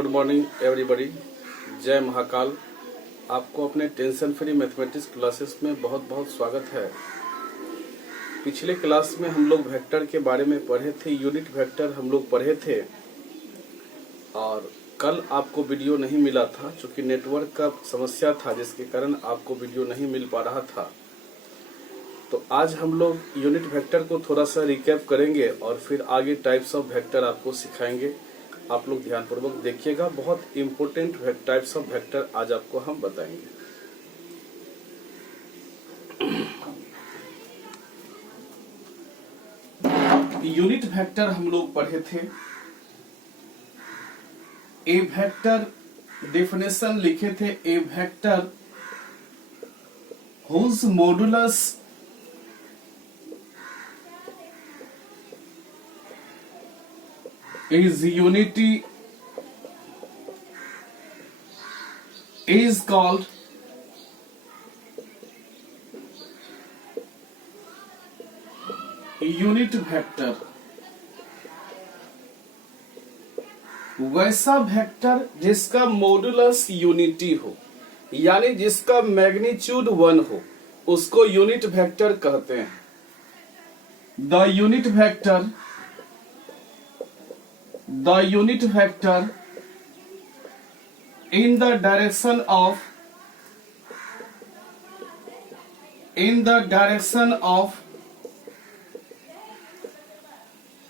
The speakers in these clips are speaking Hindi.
Good morning everybody. जय महाकाल। आपको अपने टेंशन फ्री मैथमेटिक्स क्लासेस में बहुत बहुत स्वागत है। पिछले क्लास में हम लोग वेक्टर के बारे में पढ़े थे, यूनिट वेक्टर हम लोग पढ़े थे और कल आपको वीडियो नहीं मिला था क्योंकि नेटवर्क का समस्या था जिसके कारण आपको वीडियो नहीं मिल पा रहा था। तो आज हम लोग यूनिट वेक्टर को थोड़ा सा रिकैप करेंगे और फिर आगे टाइप्स ऑफ वेक्टर आपको सिखाएंगे। आप लोग ध्यानपूर्वक देखिएगा, बहुत इंपॉर्टेंट टाइप्स ऑफ वेक्टर आज आपको हम बताएंगे। यूनिट वेक्टर हम लोग पढ़े थे। ए वेक्टर डेफिनेशन लिखे थे, a vector whose modulus is unity is called unit vector. वैसा वेक्टर जिसका मॉडुलस यूनिटी हो, यानी जिसका मैग्नीट्यूड 1 हो, उसको यूनिट वेक्टर कहते हैं। The unit vector in the direction of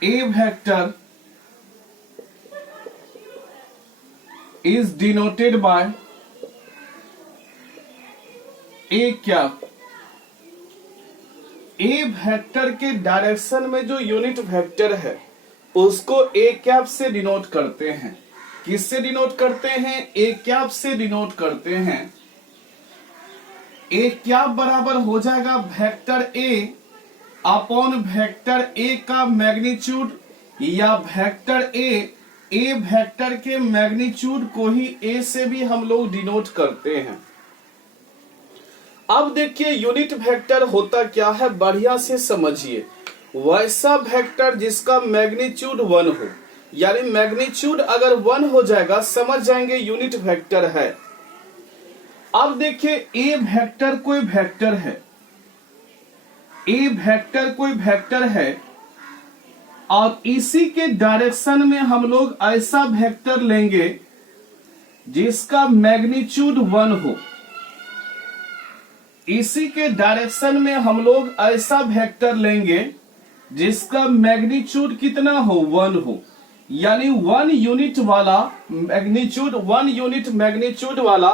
a vector is denoted by a cap. A vector के डायरेक्शन में जो यूनिट वेक्टर है उसको ए कैप से डिनोट करते हैं। किससे डिनोट करते हैं? ए कैप से डिनोट करते हैं। ए कैप बराबर हो जाएगा vector A upon vector A का मैग्नीट्यूड, या वेक्टर ए वेक्टर के मैग्नीट्यूड को ही ए से भी हम लोग डिनोट करते हैं। अब देखिए यूनिट वेक्टर होता क्या है, बढ़िया से समझिए। वैसा वेक्टर जिसका मैग्नीट्यूड 1 हो, यानी मैग्नीट्यूड अगर 1 हो जाएगा समझ जाएंगे यूनिट वेक्टर है। अब देखिए ए वेक्टर कोई वेक्टर है, ए वेक्टर कोई वेक्टर है और इसी के डायरेक्शन में हम लोग ऐसा वेक्टर लेंगे जिसका मैग्नीट्यूड 1 हो। इसी के डायरेक्शन में हम लोग ऐसा वेक्टर लेंगे जिसका मैग्नीट्यूड कितना हो? 1 हो, यानी 1 यूनिट वाला मैग्नीट्यूड, 1 यूनिट मैग्नीट्यूड वाला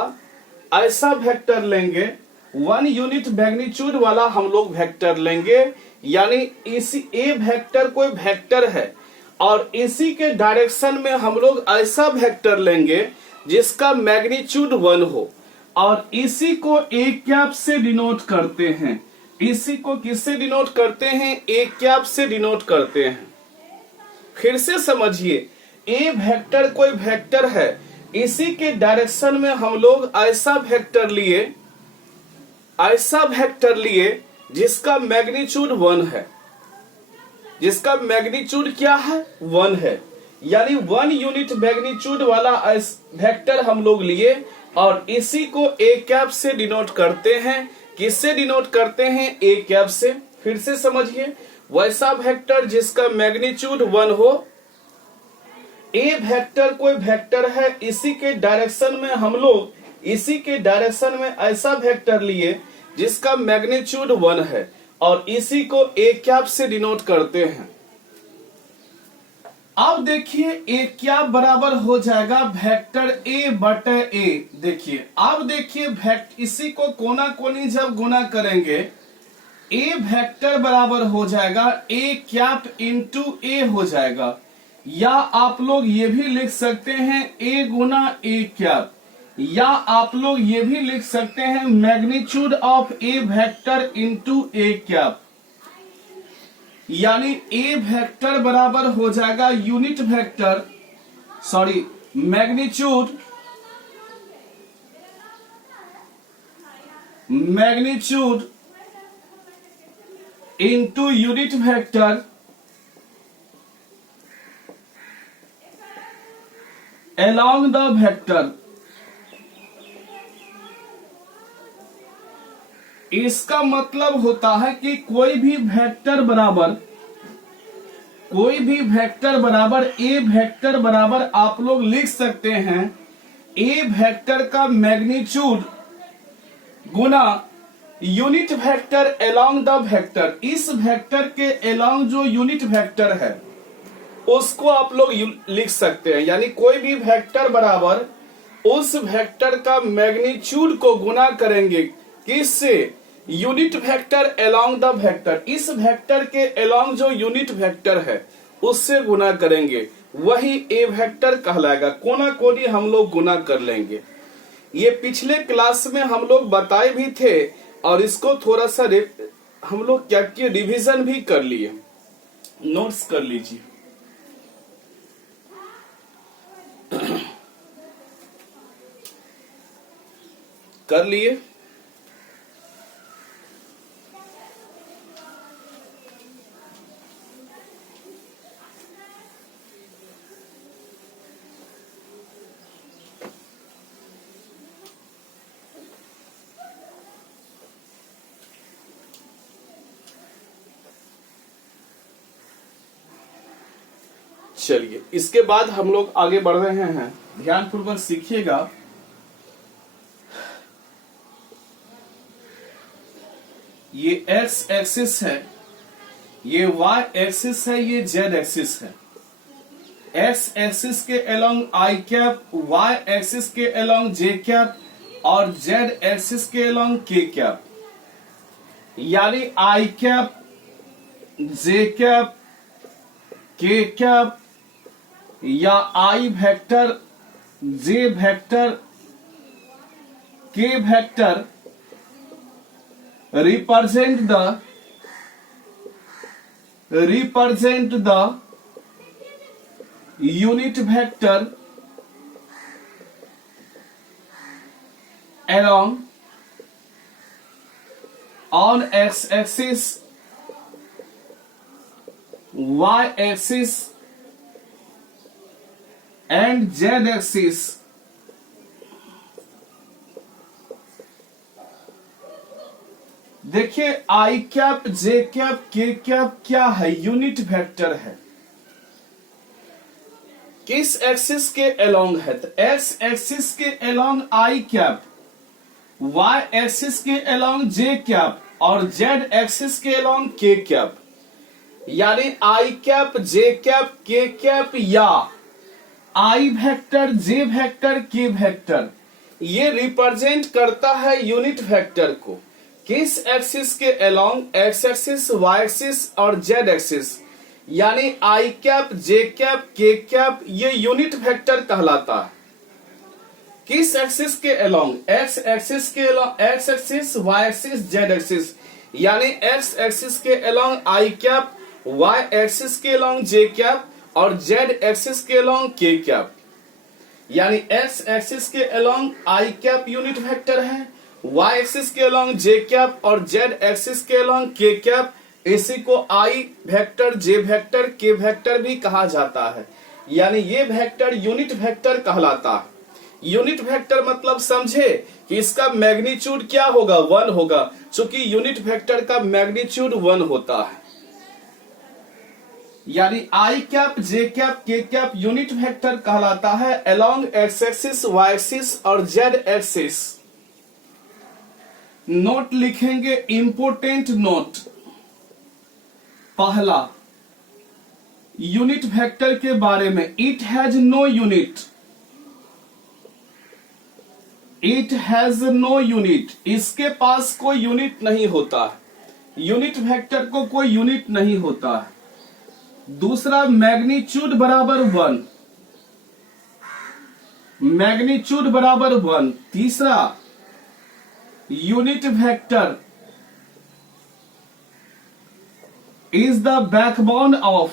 ऐसा वेक्टर लेंगे, 1 यूनिट मैग्नीट्यूड वाला हम लोग वेक्टर लेंगे। यानी इसी ए वेक्टर कोई वेक्टर है और इसी के डायरेक्शन में हम लोग ऐसा वेक्टर लेंगे जिसका मैग्नीट्यूड 1 हो और इसी को ए कैप से डिनोट करते हैं। इसी को किससे डिनोट करते हैं? ए कैप से डिनोट करते हैं। फिर से समझिए, ए वेक्टर कोई वेक्टर है, इसी के डायरेक्शन में हम लोग ऐसा वेक्टर लिए जिसका मैग्नीट्यूड 1 है। जिसका मैग्नीट्यूड क्या है? 1 है, यानी 1 यूनिट मैग्नीट्यूड वाला वेक्टर हम लोग लिए और इसी को ए कैप से डिनोट करते हैं। किससे डिनोट करते हैं? ए कैप से। फिर से समझिए, वैसा वेक्टर जिसका मैग्नीट्यूड 1 हो, ए वेक्टर कोई वेक्टर है, इसी के डायरेक्शन में हम लोग इसी के डायरेक्शन में ऐसा वेक्टर लिए जिसका मैग्नीट्यूड 1 है और इसी को ए कैप से डिनोट करते हैं। अब देखिए ए क्या बराबर हो जाएगा वेक्टर ए बटे ए। देखिए अब देखिए इसी को कोना कोनी जब गुना करेंगे ए वेक्टर बराबर हो जाएगा ए कैप इंटू ए हो जाएगा, या आप लोग ये भी लिख सकते हैं ए गुना ए कैप, या आप लोग ये भी लिख सकते हैं magnitude of A vector into A cap. यानी ए वेक्टर बराबर हो जाएगा unit vector, sorry magnitude into unit vector along the vector, इसका मतलब होता है कि कोई भी वेक्टर बराबर ए वेक्टर बराबर आप लोग लिख सकते हैं ए वेक्टर का magnitude Guna unit vector along the vector. इस वेक्टर के अलोंग जो यूनिट वेक्टर है उसको आप लोग लिख सकते हैं, यानी कोई भी वेक्टर बराबर उस वेक्टर का मैग्नीट्यूड को गुना करेंगे किससे, unit vector along the vector. इस वेक्टर के अलोंग जो यूनिट वेक्टर है उससे गुना करेंगे, वही ए वेक्टर कहलाएगा। कोना कोनी हम लोग गुना कर लेंगे। ये पिछले क्लास में हम लोग बताए भी थे और इसको थोड़ा सा हम लोग क्या किए, रिवीजन भी कर लिए, नोट्स कर लीजिए। कर लिए? चलिए, इसके बाद हम लोग आगे बढ़ रहे हैं। ध्यानपूर्वक सीखिएगा। ये एक्स एक्सिस है, ये वाई एक्सिस है, ये जेड एक्सिस है। एक्स एक्सिस के along I cap, Y axis के अलोंग जे कैप और जेड एक्सिस के अलोंग के कैप। यानी I cap, J cap, K cap या I vector, J vector, K vector represent the unit vector along on x-axis, y-axis and z-axis। देखिए, आई cap, J cap, K cap क्या है, यूनिट वेक्टर है। किस एक्सिस के अलोंग है, तो एक्स एक्सिस के along I cap, Y axis के अलोंग जे कैप और जेड एक्सिस के अलोंग के कैप। यानी I cap, J cap, K cap या I vector, J vector, K vector, ये रिप्रेजेंट करता है यूनिट वेक्टर को। किस एक्सिस के along, X axis, Y axis और जेड एक्सिस। यानी I cap, J cap, K cap ये यूनिट वेक्टर कहलाता है। किस एक्सिस के अलोंग, एक्स एक्सिस के along, X axis, Y axis, Z axis. यानी एक्स एक्सिस के along I cap, Y axis के अलोंग जे कैप और जेड एक्सिस के अलोंग के कैप। यानी एक्स एक्सिस के along I cap unit vector है, वाई एक्सिस के अलोंग जे कैप और जेड एक्सिस के अलोंग के कैप। इसी को I vector, J vector, K vector भी कहा जाता है। यानी ये वेक्टर यूनिट वेक्टर कहलाता है। यूनिट वेक्टर मतलब समझे कि इसका मैग्नीट्यूड क्या होगा, 1 होगा, क्योंकि यूनिट वेक्टर का मैग्नीट्यूड 1 होता है। यानी I cap, J cap, K cap unit vector कहलाता है along X axis, Y axis और जेड एक्सिस। नोट लिखेंगे, इंपोर्टेंट नोट। पहला, यूनिट वेक्टर के बारे में, it has no unit, it has no unit, इसके पास कोई यूनिट नहीं होता है। यूनिट वेक्टर को कोई यूनिट नहीं होता है। दूसरा, मैग्नीट्यूड बराबर 1, मैग्नीट्यूड बराबर 1। तीसरा, unit vector is the backbone of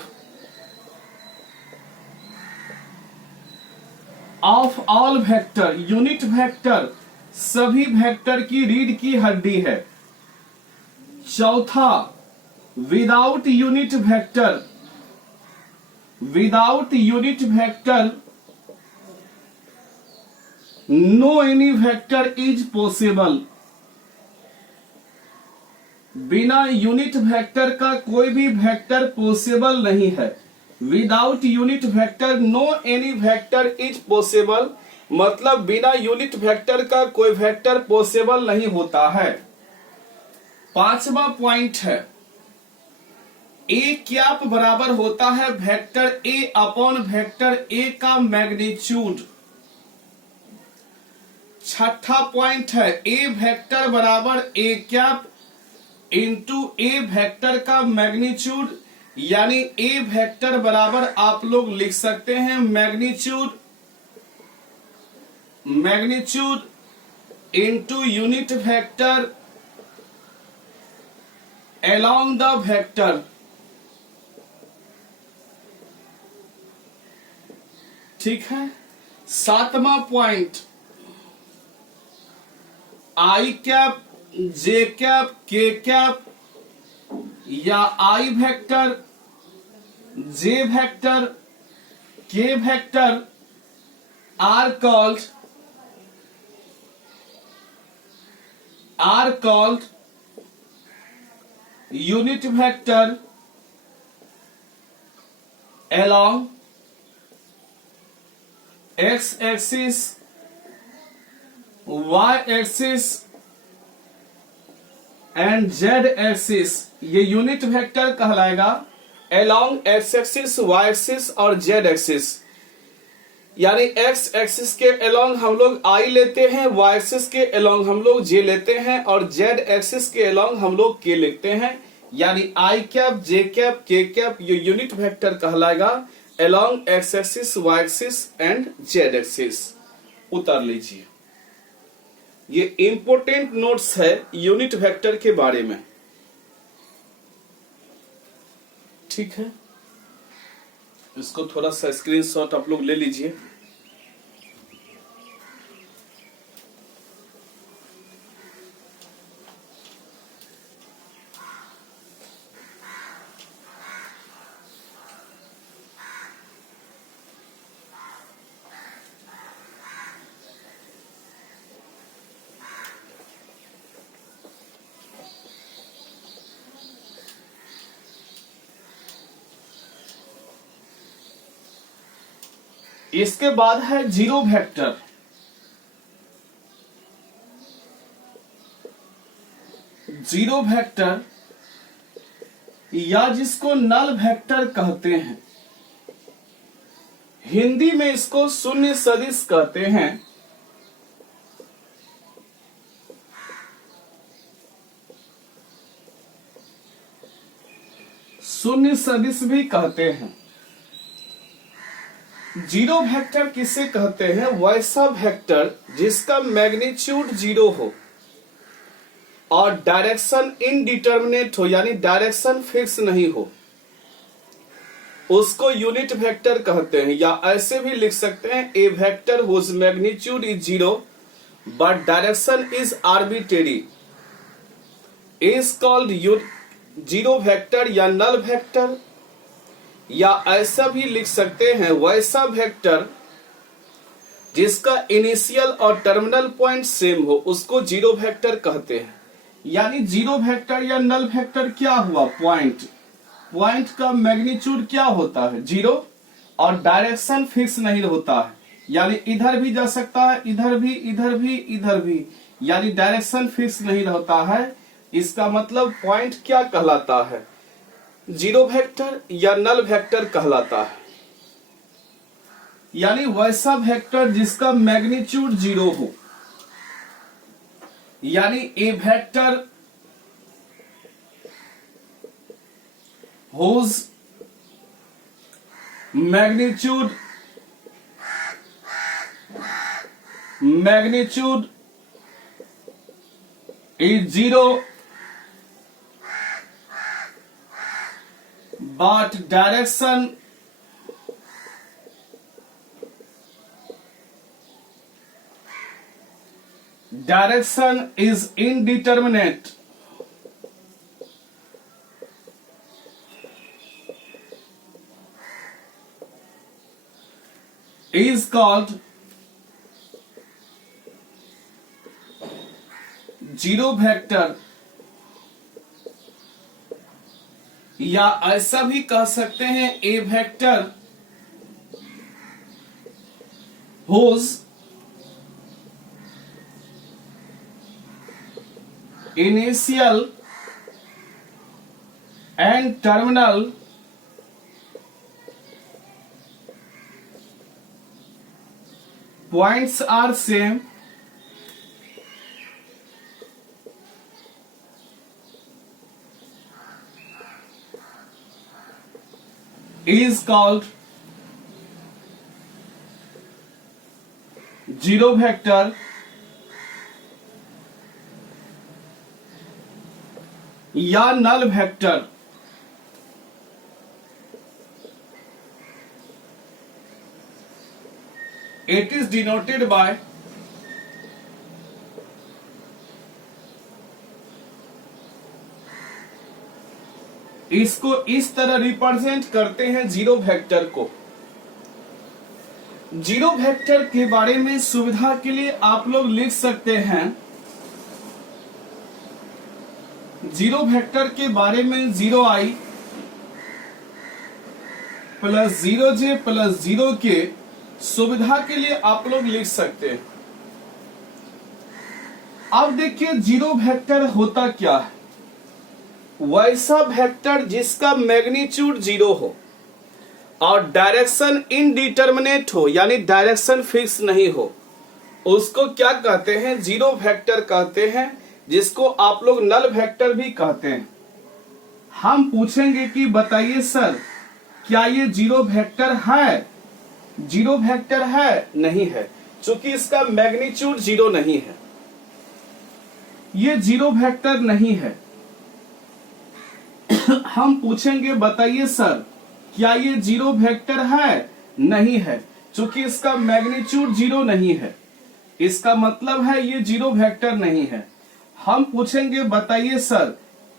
all vector। Unit vector सभी वेक्टर की रीढ़ की हड्डी है। चौथा, without unit vector, without unit vector no any vector is possible, बिना यूनिट वेक्टर का कोई भी वेक्टर पॉसिबल नहीं है। Without unit vector no any vector is possible, मतलब बिना यूनिट वेक्टर का कोई वेक्टर पॉसिबल नहीं होता है। पांचवा पॉइंट है ए कैप बराबर होता है vector A upon vector A का मैग्नीट्यूड। छठा पॉइंट है ए वेक्टर बराबर A cap into A vector का मैग्नीट्यूड, यानी ए वेक्टर बराबर आप लोग लिख सकते हैं magnitude into unit vector along the vector. ठीक है। सातवां point I cap J cap K cap या I vector J vector K vector are called unit vector along x axis y axis and z axis, ये यूनिट वेक्टर कहलाएगा along x axis, y axis और z एक्सिस। यानी x एक्सिस के along हम लोग i लेते हैं, y एक्सिस के along हम लोग j लेते हैं और z एक्सिस के along हम लोग k लिखते हैं। यानी i cap j cap k cap ये यूनिट वेक्टर कहलाएगा along x axis, y axis and z axis. उतार लीजिए, ये इंपोर्टेंट नोट्स है यूनिट वेक्टर के बारे में। ठीक है, इसको थोड़ा सा स्क्रीनशॉट आप लोग ले लीजिए। इसके बाद है जीरो वेक्टर। जीरो वेक्टर या जिसको नल वेक्टर कहते हैं, हिंदी में इसको शून्य सदिश कहते हैं। शून्य सदिश भी कहते हैं। जीरो वेक्टर किसे कहते हैं? वैसा वेक्टर जिसका मैग्नीट्यूड जीरो हो और डायरेक्शन इनडिटर्मिनेट हो, यानी डायरेक्शन फिक्स नहीं हो, उसको यूनिट वेक्टर कहते हैं। या ऐसे भी लिख सकते हैं a vector whose magnitude is zero but direction is arbitrary is called zero vector या नल वेक्टर। या ऐसा भी लिख सकते हैं वैसा वेक्टर जिसका इनिशियल और टर्मिनल पॉइंट सेम हो, उसको जीरो वेक्टर कहते हैं। यानी जीरो वेक्टर या नल वेक्टर क्या हुआ? पॉइंट का मैग्नीट्यूड क्या होता है? जीरो, और डायरेक्शन फिक्स नहीं होता है, यानी इधर भी जा सकता है, इधर भी, इधर भी, इधर भी, यानी डायरेक्शन फिक्स नहीं होता है। इसका मतलब पॉइंट क्या कहलाता है? जीरो वेक्टर या नल वेक्टर कहलाता है। यानी वैसा वेक्टर जिसका मैग्नीट्यूड जीरो हो, यानी A vector whose magnitude is zero but direction is indeterminate is called zero vector, या ऐसा भी कह सकते हैं a vector whose initial and terminal points are same is called zero vector, या null vector. It is denoted by इसको इस तरह रिप्रेजेंट करते हैं जीरो वेक्टर को। जीरो वेक्टर के बारे में सुविधा के लिए आप लोग लिख सकते हैं, जीरो वेक्टर के बारे में 0i plus 0j plus 0k सुविधा के लिए आप लोग लिख सकते हैं। अब देखिए जीरो वेक्टर होता क्या है। वैसा वेक्टर जिसका मैग्नीट्यूड 0 हो और डायरेक्शन इनडिटरमिनेट हो, यानी डायरेक्शन फिक्स नहीं हो, उसको क्या कहते हैं? जीरो वेक्टर कहते हैं, जिसको आप लोग नल वेक्टर भी कहते हैं। हम पूछेंगे कि बताइए सर, क्या ये जीरो वेक्टर है? जीरो वेक्टर है? नहीं है, क्योंकि इसका मैग्नीट्यूड 0 नहीं है। ये जीरो वेक्टर नहीं है। हम पूछेंगे बताइए सर, क्या ये जीरो वेक्टर है? नहीं है, क्योंकि इसका मैग्नीट्यूड 0 नहीं है। इसका मतलब है ये जीरो वेक्टर नहीं है। हम पूछेंगे बताइए सर,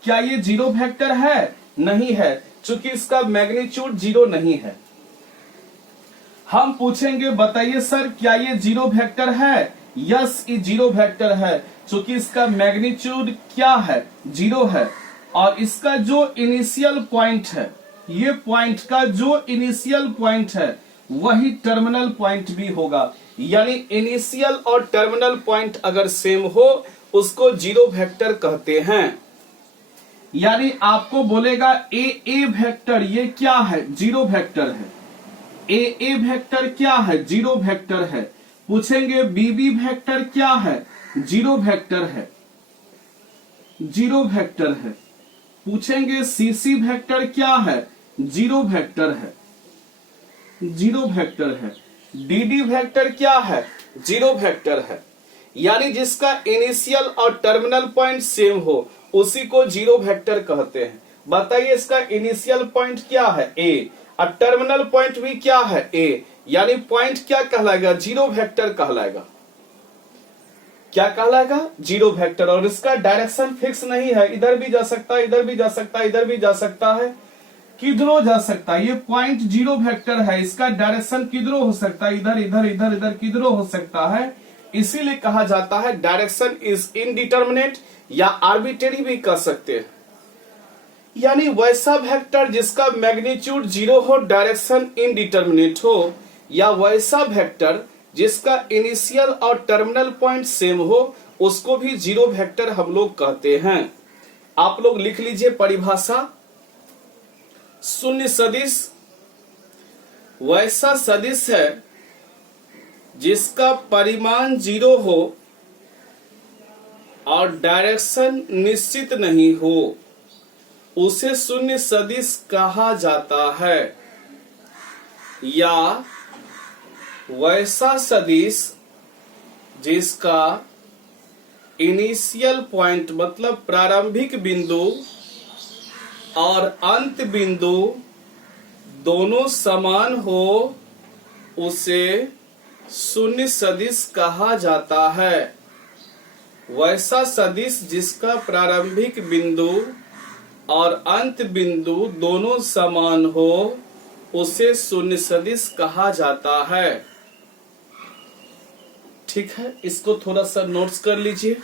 क्या ये जीरो वेक्टर है? नहीं है, क्योंकि इसका मैग्नीट्यूड 0 नहीं है। हम पूछेंगे बताइए सर, क्या ये जीरो वेक्टर है? यस, ये जीरो वेक्टर है, क्योंकि इसका मैग्नीट्यूड क्या है? 0 है। और इसका जो इनिशियल पॉइंट है, ये पॉइंट का जो इनिशियल पॉइंट है वही टर्मिनल पॉइंट भी होगा। यानी इनिशियल और टर्मिनल पॉइंट अगर सेम हो उसको जीरो वेक्टर कहते हैं। यानी आपको बोलेगा ए वेक्टर ये क्या है? जीरो वेक्टर है। ए वेक्टर क्या है? जीरो वेक्टर है। पूछेंगे बी वेक्टर क्या है? जीरो वेक्टर है, जीरो वेक्टर है। पूछेंगे सी वेक्टर क्या है? जीरो वेक्टर है, जीरो वेक्टर है। डी वेक्टर क्या है? जीरो वेक्टर है। यानी जिसका इनिशियल और टर्मिनल पॉइंट सेम हो उसी को जीरो वेक्टर कहते हैं। बताइए इसका इनिशियल पॉइंट क्या है? ए, और टर्मिनल पॉइंट भी क्या है? ए। यानी पॉइंट क्या कहलाएगा? जीरो वेक्टर कहलाएगा। क्या कहलाएगा? Zero vector. और इसका डायरेक्शन फिक्स नहीं है, इधर भी जा सकता है, इधर भी जा सकता है, इधर भी जा सकता है, किधरों जा सकता है। ये पॉइंट जीरो वेक्टर है, इसका डायरेक्शन किधरों हो सकता है, इधर इधर इधर इधर किधरों हो सकता है। इसीलिए कहा जाता है डायरेक्शन इज इनडिटरमिनेट, या आर्बिट्रेरी भी कह सकते हैं। यानी वैसा वेक्टर जिसका मैग्नीट्यूड 0 हो, डायरेक्शन इनडिटरमिनेट हो, या वैसा वेक्टर जिसका इनिशियल और टर्मिनल पॉइंट सेम हो, उसको भी जीरो वेक्टर हम लोग कहते हैं। आप लोग लिख लीजिए परिभाषा। शून्य सदिश वैसा सदिश है जिसका परिमाण 0 हो और डायरेक्शन निश्चित नहीं हो, उसे शून्य सदिश कहा जाता है। या वैसा सदिश जिसका इनिशियल पॉइंट मतलब प्रारंभिक बिंदु और अंत बिंदु दोनों समान हो, उसे शून्य सदिश कहा जाता है। वैसा सदिश जिसका प्रारंभिक बिंदु और अंत बिंदु दोनों समान हो, उसे शून्य सदिश कहा जाता है। ठीक है, इसको थोड़ा सा नोट्स कर लीजिए।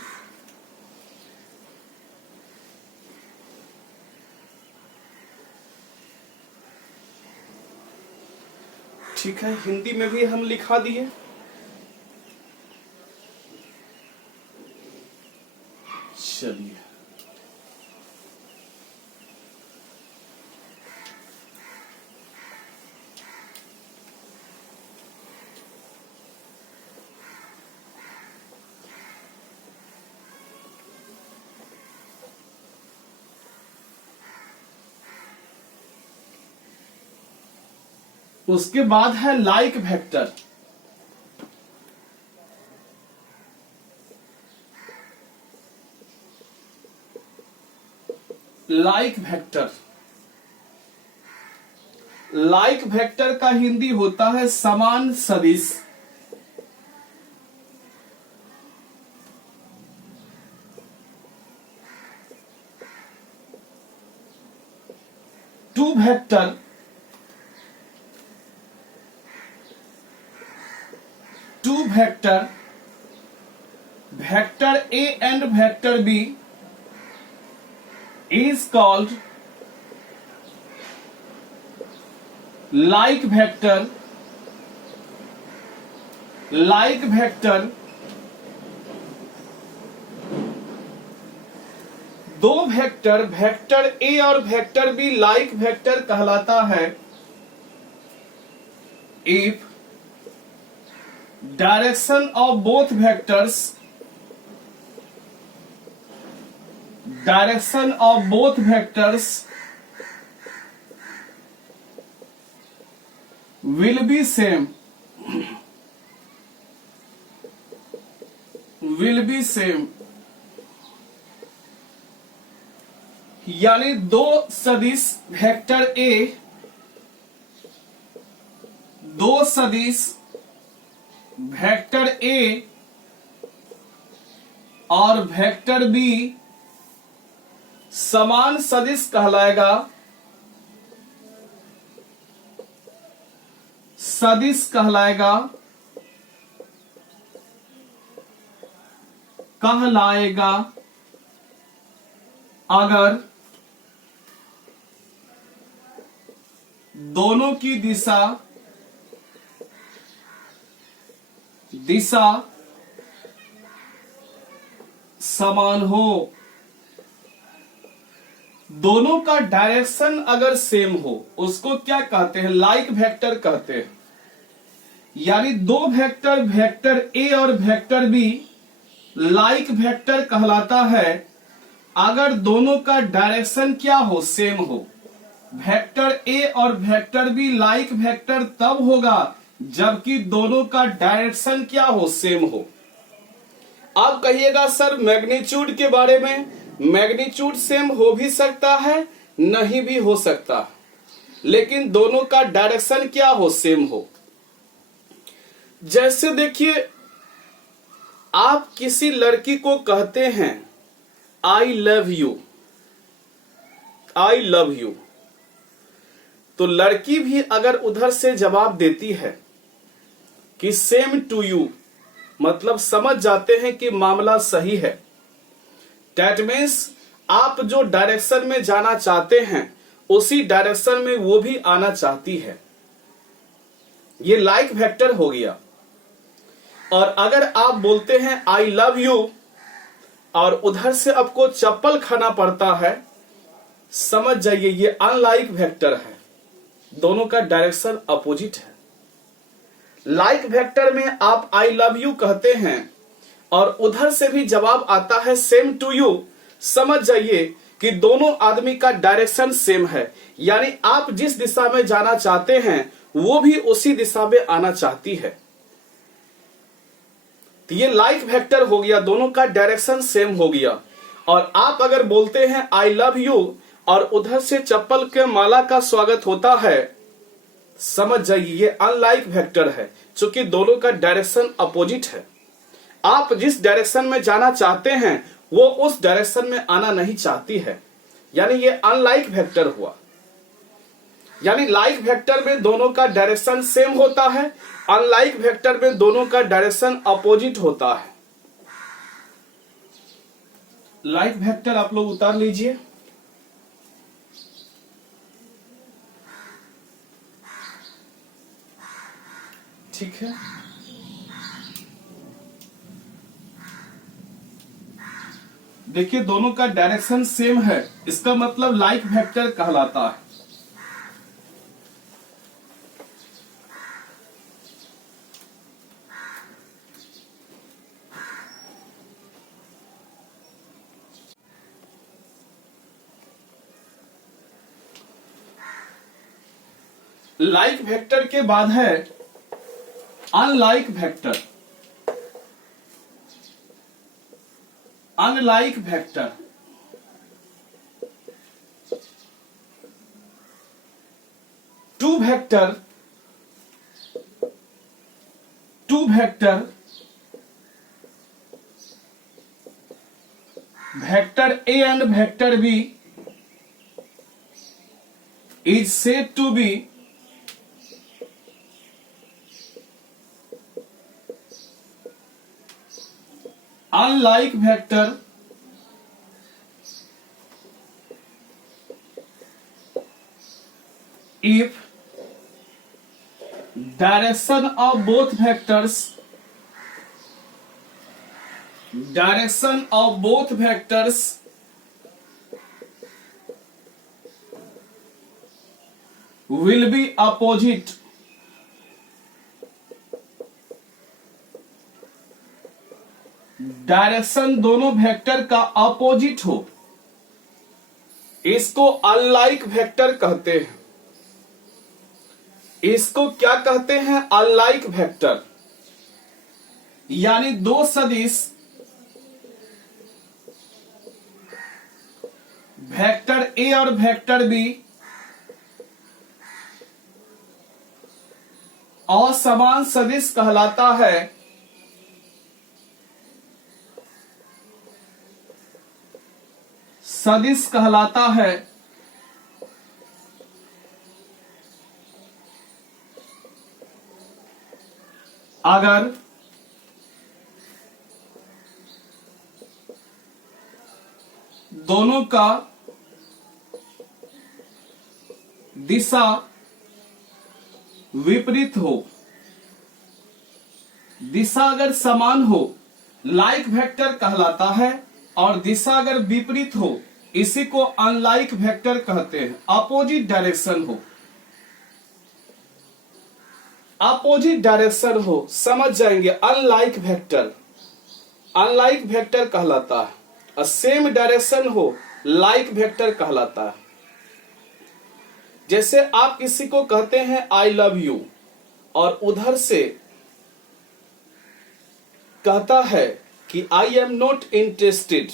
ठीक है, हिंदी में भी हम लिखा दिए। चलिए, उसके बाद है like vector. Like vector, like vector का हिंदी होता है समान सदिश। Two vector, two vector, vector A and vector B is called like vector। like vector दो वेक्टर, वेक्टर A और वेक्टर B like वेक्टर कहलाता है if direction of both vectors, direction of both vectors will be same, will be same। यानी दो सदिश वेक्टर A, दो सदिश वेक्टर A और वेक्टर B समान सदिश कहलाएगा, सदिश कहलाएगा, कहलाएगा अगर दोनों की दिशा, दिशा समान हो, दोनों का डायरेक्शन अगर सेम हो, उसको क्या कहते हैं? लाइक वेक्टर कहते हैं। यानी दो वेक्टर, वेक्टर ए और वेक्टर बी लाइक वेक्टर कहलाता है अगर दोनों का डायरेक्शन क्या हो? सेम हो। वेक्टर ए और वेक्टर बी लाइक वेक्टर तब होगा जबकि दोनों का डायरेक्शन क्या हो? सेम हो। आप कहिएगा सर मैग्नीट्यूड के बारे में, मैग्नीट्यूड सेम हो भी सकता है, नहीं भी हो सकता, लेकिन दोनों का डायरेक्शन क्या हो? सेम हो। जैसे देखिए, आप किसी लड़की को कहते हैं I love you, I love you, तो लड़की भी अगर उधर से जवाब देती है कि सेम टू यू, मतलब समझ जाते हैं कि मामला सही है। दैट मीन्स आप जो डायरेक्शन में जाना चाहते हैं उसी डायरेक्शन में वो भी आना चाहती है। ये लाइक वेक्टर हो गया। और अगर आप बोलते हैं आई लव यू और उधर से आपको चप्पल खाना पड़ता है, समझ जाइए ये अनलाइक वेक्टर है, दोनों का डायरेक्शन अपोजिट है। लाइक वेक्टर में आप आई लव यू कहते हैं और उधर से भी जवाब आता है सेम टू यू, समझ जाइए कि दोनों आदमी का डायरेक्शन सेम है। यानी आप जिस दिशा में जाना चाहते हैं वो भी उसी दिशा में आना चाहती है। तो ये लाइक वेक्टर हो गया, दोनों का डायरेक्शन सेम हो गया। और आप अगर बोलते हैं आई लव यू और उधर से चप्पल के माला का स्वागत होता है, समझ जाइए ये अनलाइक वेक्टर है, क्योंकि दोनों का डायरेक्शन अपोजिट है। आप जिस डायरेक्शन में जाना चाहते हैं वो उस डायरेक्शन में आना नहीं चाहती है, यानी ये अनलाइक वेक्टर हुआ। यानी लाइक वेक्टर में दोनों का डायरेक्शन सेम होता है, अनलाइक वेक्टर में दोनों का डायरेक्शन अपोजिट होता है। लाइक वेक्टर आप लोग उतार लीजिए। देखिए दोनों का डायरेक्शन सेम है, इसका मतलब लाइक वेक्टर कहलाता है। लाइक वेक्टर के बाद है unlike vector. Unlike vector two vector vector A and vector B is said to be unlike vector if direction of both vectors will be opposite direction दोनों वेक्टर का अपोजिट हो, इसको अनलाइक वेक्टर कहते हैं। इसको क्या कहते हैं? Unlike vector. यानी दो सदिश वेक्टर ए और वेक्टर बी असमान सदिश कहलाता है। सदिश कहलाता है अगर दोनों का दिशा विपरीत हो। दिशा अगर समान हो लाइक वेक्टर कहलाता है, और दिशा अगर विपरीत हो इसी को अनलाइक वेक्टर कहते हैं। अपोजिट डायरेक्शन हो, अपोजिट डायरेक्शन हो, समझ जाएंगे। अनलाइक वेक्टर कहलाता है। सेम डायरेक्शन हो लाइक वेक्टर कहलाता है। जैसे आप किसी को कहते हैं आई लव यू और उधर से कहता है कि आई एम नॉट इंटरेस्टेड,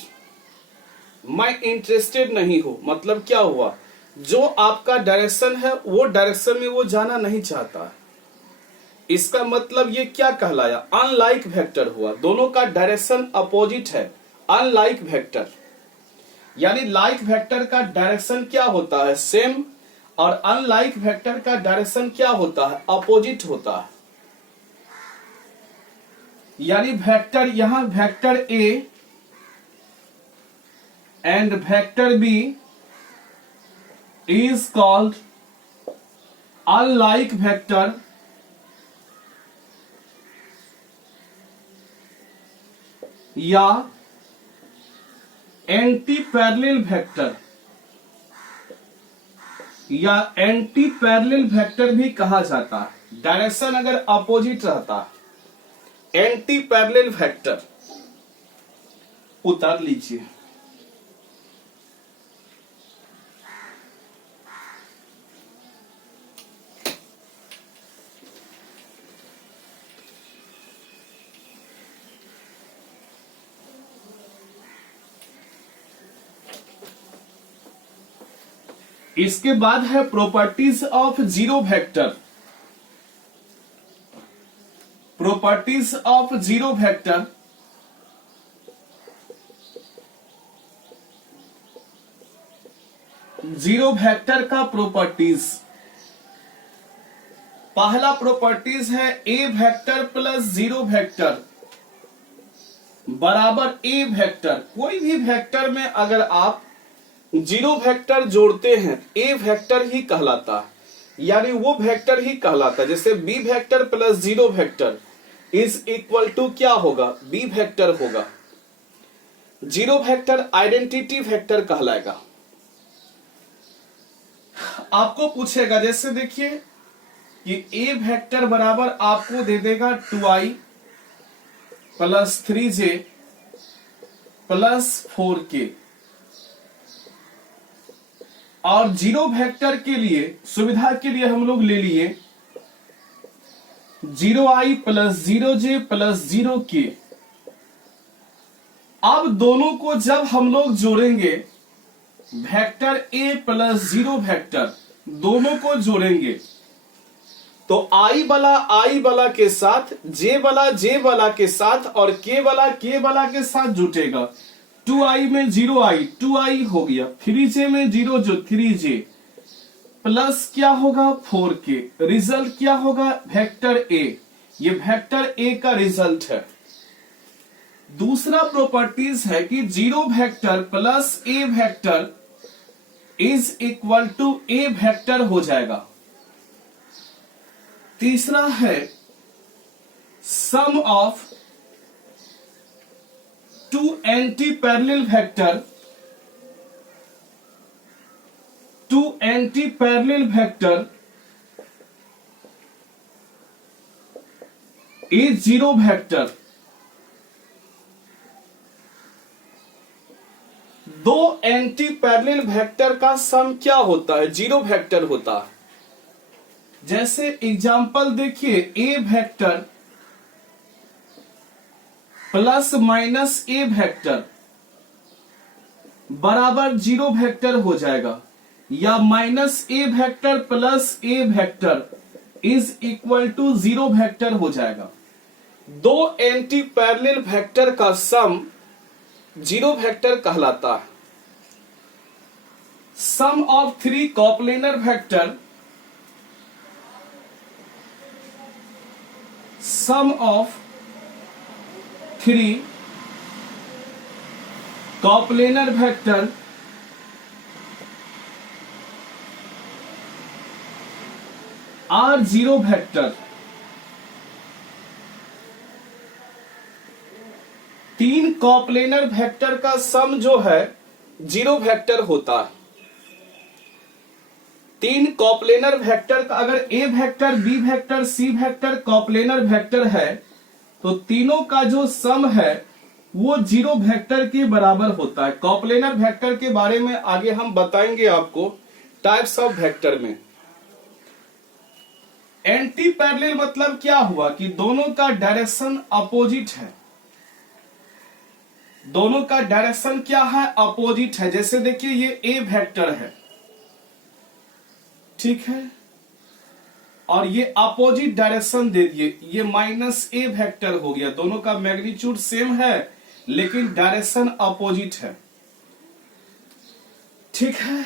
मैं इंटरेस्टेड नहीं हूं। मतलब क्या हुआ? जो आपका डायरेक्शन है वो डायरेक्शन में वो जाना नहीं चाहता। इसका मतलब ये क्या कहलाया? अनलाइक वेक्टर हुआ। दोनों का डायरेक्शन अपोजिट है, अनलाइक वेक्टर। यानी लाइक वेक्टर का डायरेक्शन क्या होता है? सेम, और अनलाइक वेक्टर का डायरेक्शन क्या होता है? अपोजिट होता है। यानी वेक्टर, यहां vector A and vector B is called unlike vector, या एंटी पैरेलल वेक्टर, या एंटी पैरेलल वेक्टर भी कहा जाता है। डायरेक्शन अगर अपोजिट रहता है, एंटी पैरेलल वेक्टर। उतार लीजिए। इसके बाद है properties of zero vector. Properties of zero vector. Zero vector का प्रॉपर्टीज, पहला प्रॉपर्टीज है A vector plus zero vector बराबर ए वेक्टर। कोई भी वेक्टर में अगर आप जीरो वेक्टर जोड़ते हैं ए वेक्टर ही कहलाता है, यानी वो वेक्टर ही कहलाता है। जैसे B vector plus zero vector is equal to क्या होगा? बी वेक्टर होगा। जीरो वेक्टर आइडेंटिटी वेक्टर कहलाएगा। आपको पूछेगा, जैसे देखिए कि ए वेक्टर बराबर आपको दे देगा 2i plus 3j plus 4k, और जीरो वेक्टर के लिए सुविधा के लिए हम लोग ले लिए 0i plus 0j plus 0k। अब दोनों को जब हम लोग जोड़ेंगे, vector a plus zero vector दोनों को जोड़ेंगे, तो i वाला के साथ, j वाला के साथ और k वाला के साथ जुटेगा। 2i में 0i 2i हो गया, 3j में 0 जो 3j प्लस क्या होगा 4k। रिजल्ट क्या होगा वेक्टर a। ये वेक्टर a का रिजल्ट है। दूसरा प्रॉपर्टीज है कि zero vector plus A vector is equal to a vector हो जाएगा। तीसरा है sum of two anti parallel vector is zero vector. दो एंटी पैरेलल वेक्टर का सम क्या होता है, जीरो वेक्टर होता है। जैसे एग्जांपल देखिए, A vector plus minus A vector बराबर जीरो वेक्टर हो जाएगा, या minus A vector plus A vector is equal to zero vector हो जाएगा। दो एंटी पैरेलल वेक्टर का सम जीरो वेक्टर कहलाता है। Sum of three coplanar vector, sum of three coplanar vector are zero vector. तीन कॉप्लेनर वेक्टर का सम जो है जीरो वेक्टर होता है। तीन कॉप्लेनर वेक्टर का अगर ए vector, B vector, C vector कॉप्लेनर vector है, तो तीनों का जो सम है वो जीरो वेक्टर के बराबर होता है। कॉप्लेनर वेक्टर के बारे में आगे हम बताएंगे आपको टाइप्स ऑफ वेक्टर में। एंटी पैरेलल मतलब क्या हुआ कि दोनों का डायरेक्शन अपोजिट है। दोनों का डायरेक्शन क्या है, अपोजिट है। जैसे देखिए ये ए वेक्टर है, ठीक है, और ये अपोजिट डायरेक्शन दे दिए, ये माइनस ए वेक्टर हो गया। दोनों का मैग्नीट्यूड सेम है लेकिन डायरेक्शन अपोजिट है, ठीक है।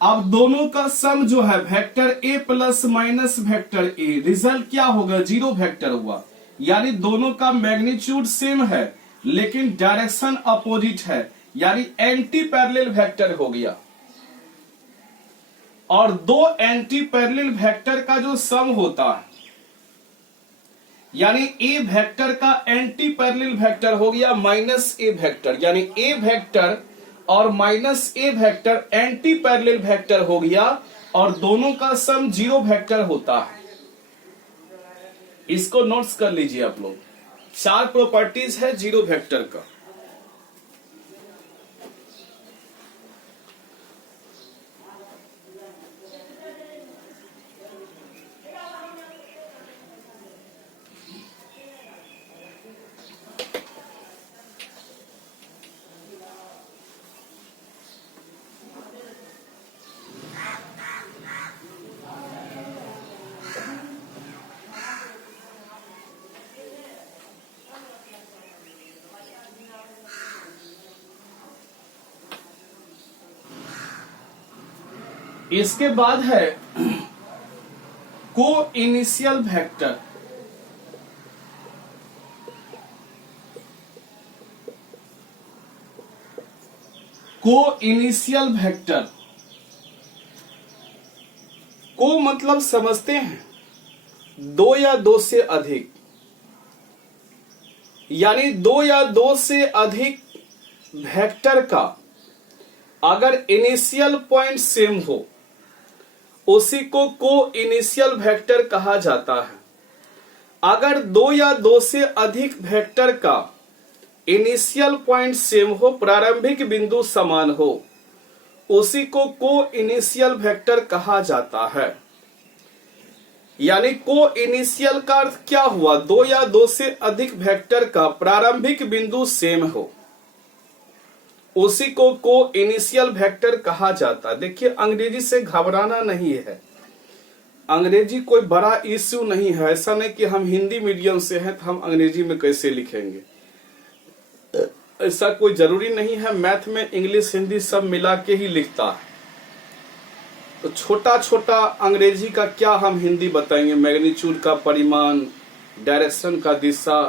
अब दोनों का सम जो है vector A plus minus vector A, result क्या होगा, जीरो वेक्टर हुआ। यानी दोनों का मैग्नीट्यूड सेम है लेकिन डायरेक्शन अपोजिट है, यानी एंटी पैरेलल वेक्टर हो गया। और दो एंटी पैरेलल वेक्टर का जो सम होता है, यानी ए वेक्टर का एंटी पैरेलल वेक्टर हो गया माइनस ए वेक्टर, यानी ए वेक्टर और minus A vector anti parallel vector हो गया, और दोनों का सम जीरो वेक्टर होता है। इसको नोट्स कर लीजिए आप लोग। चार प्रॉपर्टीज है जीरो वेक्टर का। इसके बाद है को इनिशियल वेक्टर। को इनिशियल वेक्टर को मतलब समझते हैं दो या दो से अधिक, यानी दो या दो से अधिक वेक्टर का अगर इनिशियल पॉइंट सेम हो उसी को इनिशियल वेक्टर कहा जाता है। अगर दो या दो से अधिक वेक्टर का इनिशियल पॉइंट सेम हो, प्रारंभिक बिंदु समान हो, उसी को इनिशियल वेक्टर कहा जाता है। यानी को इनिशियल का अर्थ क्या हुआ? दो या दो से अधिक वेक्टर का प्रारंभिक बिंदु सेम हो, उसी को इनिशियल वेक्टर कहा जाता है। देखिए, अंग्रेजी से घबराना नहीं है, अंग्रेजी कोई बड़ा इश्यू नहीं है। ऐसा नहीं कि हम हिंदी मीडियम से हैं तो हम अंग्रेजी में कैसे लिखेंगे, ऐसा कोई जरूरी नहीं है। मैथ में इंग्लिश हिंदी सब मिला के ही लिखता है, तो छोटा छोटा अंग्रेजी का क्या हम हिंदी बताएंगे? मैग्नीट्यूड का परिमाण, डायरेक्शन का दिशा,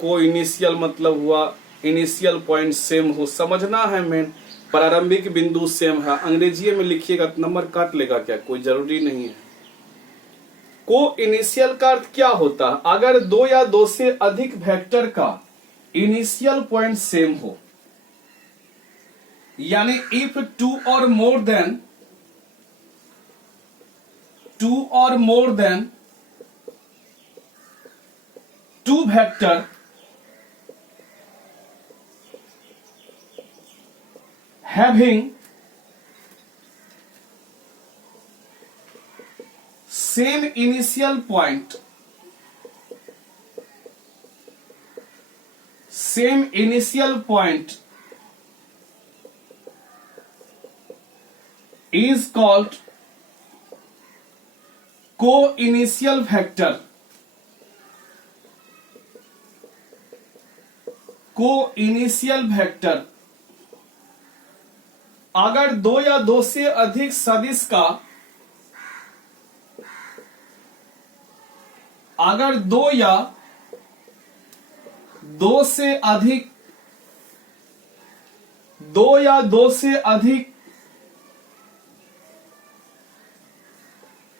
को इनिशियल मतलब हुआ इनिशियल पॉइंट सेम हो, समझना है मेन। प्रारंभिक बिंदु सेम है, अंग्रेजी में लिखिएगा तो नंबर काट लेगा क्या? कोई जरूरी नहीं है। को इनिशियल का अर्थ क्या होता है? अगर दो या दो से अधिक वेक्टर का इनिशियल पॉइंट सेम हो, यानी इफ टू और more than two vector having same initial point is called co-initial vector. Co-initial vector अगर दो या दो से अधिक सदिश का अगर दो या दो से अधिक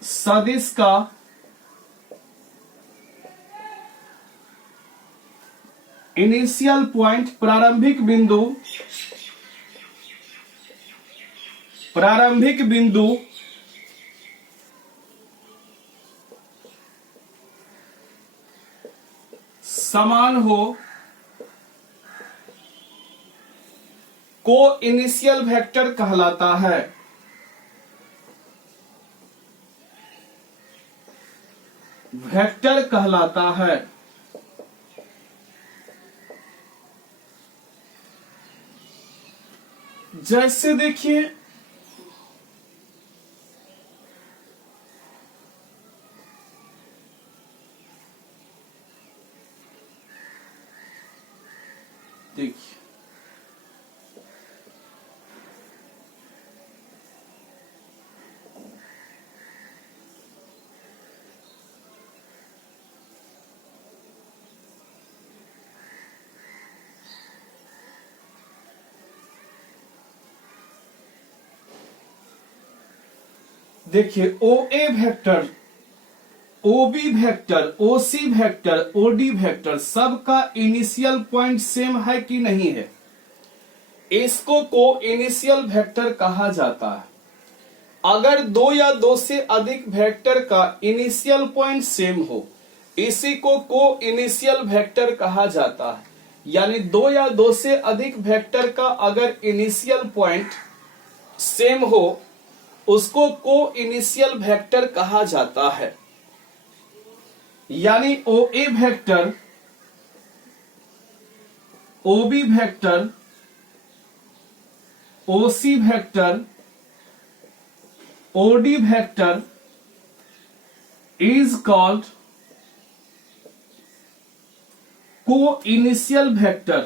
सदिश का इनिशियल पॉइंट प्रारंभिक बिंदु समान हो, को इनिशियल वेक्टर कहलाता है। वेक्टर कहलाता है। जैसे देखिए, देखिए ओ A vector, O B vector, O C vector, O D vector सबका इनिशियल पॉइंट सेम है कि नहीं है? इसको को इनिशियल वेक्टर कहा जाता है। अगर दो या दो से अधिक वेक्टर का इनिशियल पॉइंट सेम हो, इसी को इनिशियल वेक्टर कहा जाता है। यानी दो या दो से अधिक वेक्टर का अगर इनिशियल पॉइंट सेम हो, उसको को इनिशियल वेक्टर कहा जाता है। यानी O A vector, O B vector, O C vector, O D vector is called co-initial vector.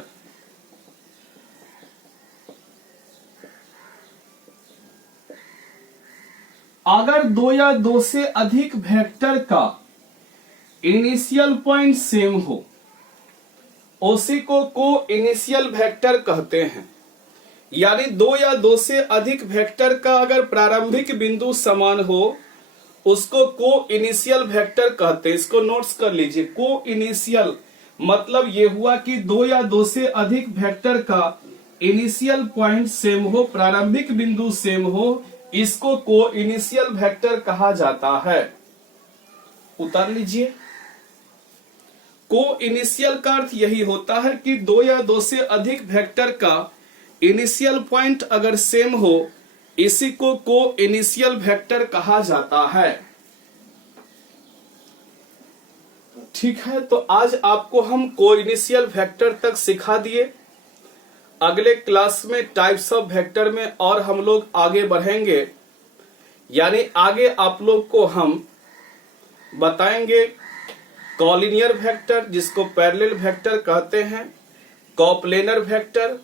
अगर दो या दो से अधिक वेक्टर का इनिशियल पॉइंट सेम हो, उसी को इनिशियल वेक्टर कहते हैं। यानी दो या दो से अधिक वेक्टर का अगर प्रारंभिक बिंदु समान हो, उसको को इनिशियल वेक्टर कहते हैं। इसको नोट्स कर लीजिए। को इनिशियल मतलब ये हुआ कि दो या दो से अधिक वेक्टर का इनिशियल पॉइंट सेम हो, प्रारंभिक बिंदु सेम हो, इसको को इनिशियल वेक्टर कहा जाता है। उतार लीजिए। को इनिशियल का अर्थ यही होता है कि दो या दो से अधिक वेक्टर का इनिशियल पॉइंट अगर सेम हो, इसी को इनिशियल वेक्टर कहा जाता है। ठीक है, तो आज आपको हम को इनिशियल वेक्टर तक सिखा दिए। अगले क्लास में टाइप्स ऑफ वेक्टर में और हम लोग आगे बढ़ेंगे, यानी आगे आप लोग को हम बताएंगे कॉलिनियर वेक्टर, जिसको पैरेलल वेक्टर कहते हैं, coplanar vector,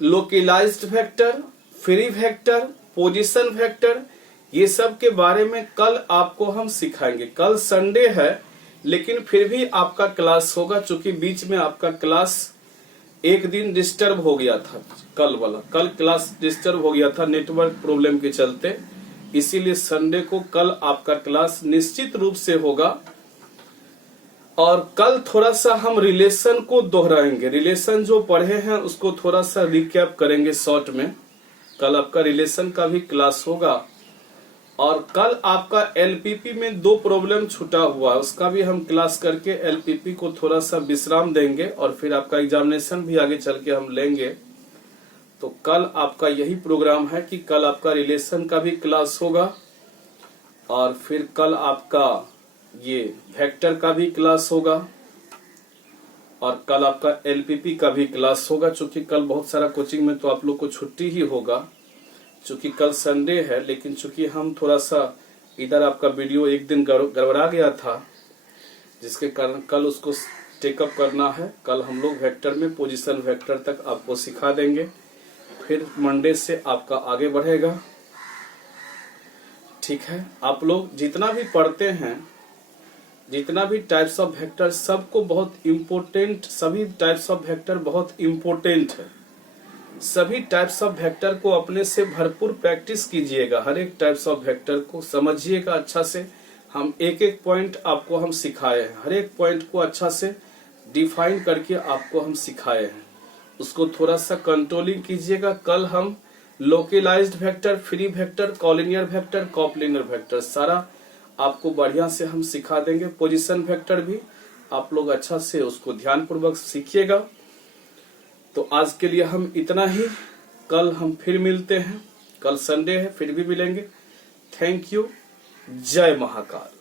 localized vector, free vector, position vector, ये सब के बारे में कल आपको हम सिखाएंगे। कल संडे है, लेकिन फिर भी आपका क्लास होगा, चूंकि बीच में आपका क्लास एक दिन डिस्टर्ब हो गया था। कल क्लास डिस्टर्ब हो गया था नेटवर्क प्रॉब्लम के चलते, इसीलिए संडे को कल आपका क्लास निश्चित रूप से होगा। और कल थोड़ा सा हम रिलेशन को दोहराएंगे, रिलेशन जो पढ़े हैं उसको थोड़ा सा रिकैप करेंगे शॉर्ट में। कल आपका रिलेशन का भी क्लास होगा। और कल आपका एलपीपी में 2 प्रॉब्लम छूटा हुआ है, उसका भी हम क्लास करके एलपीपी को थोड़ा सा विश्राम देंगे और फिर आपका एग्जामिनेशन भी आगे चल के हम लेंगे। तो कल आपका यही प्रोग्राम है कि कल आपका रिलेशन का भी क्लास होगा और फिर कल आपका ये वेक्टर का भी क्लास होगा और कल आपका एलपीपी का भी क्लास होगा। चूंकि कल बहुत सारा कोचिंग में तो आप लोग को छुट्टी ही होगा, चूंकि कल संडे है, लेकिन चूंकि हम थोड़ा सा इधर आपका वीडियो एक दिन गड़बड़ा गया था, जिसके कारण कल उसको टेकअप करना है। कल हम लोग वेक्टर में पोजीशन वेक्टर तक आपको सिखा देंगे, फिर मंडे से आपका आगे बढ़ेगा। ठीक है, आप लोग जितना भी पढ़ते हैं, जितना भी टाइप्स ऑफ वेक्टर, सबको बहुत इम्पोर्टेंट, सभी टाइप्स ऑफ वेक्टर बहुत इम्पोर्टेंट है। सभी टाइप्स ऑफ वेक्टर को अपने से भरपूर प्रैक्टिस कीजिएगा, हर एक टाइप्स ऑफ वेक्टर को समझिएगा अच्छा से। हम एक एक पॉइंट आपको हम सिखाए हैं, हर एक पॉइंट को अच्छा से डिफाइन करके आपको हम सिखाए हैं, उसको थोड़ा सा कंट्रोलिंग कीजिएगा। कल हम localized vector, free vector, collinear vector, coplanar vector सारा आपको बढ़िया से हम सिखा देंगे। पोजीशन वेक्टर भी आप लोग अच्छा से उसको ध्यान पूर्वक सीखिएगा। तो आज के लिए हम इतना ही, कल हम फिर मिलते हैं। कल संडे है, फिर भी मिलेंगे। Thank you. जय महाकाल।